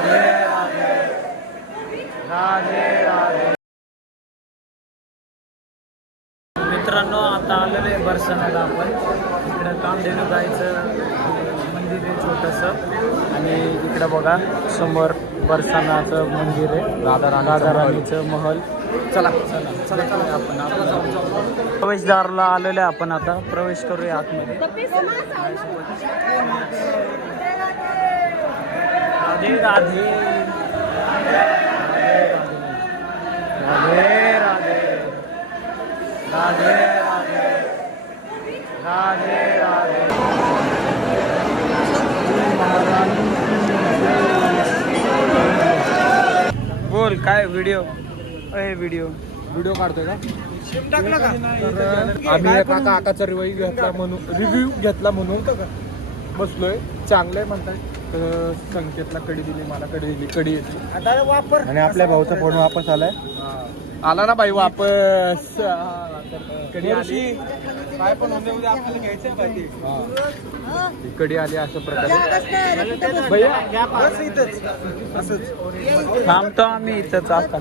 राधे राधे राधे राधे. मित्रांनो आता आलेलं आहे बरसाण्याला आपण. इकडं कामधेनू गायचं मंदिर आहे छोटंसं आणि इकडं बघा समोर बरसाण्याचं मंदिर आहे. राधा राणीचं महल. चला चला चला चला आपण प्रवेशद्वारला आलेलं आहे आपण. आता प्रवेश करूया आतमध्ये. राधे राधे राधे राधे राधे राधे राधे. बोल काय व्हिडिओ व्हिडिओ काढतोय का? आम्ही एका काकाचा रिव्ह्यू घेतला म्हणून बसलोय. चांगलंय म्हणताय. संकेतला कडी दिली, मला कडी येते आता वापर. आणि आपल्या भाऊचा फोन वापस आलाय. आला ना बाई वापस. कडी आली. काय पण उद्या आपल्याला घ्यायचंय पाहिजे. कडी आली अशा प्रकारे. थांबतो आम्ही इथंच आता.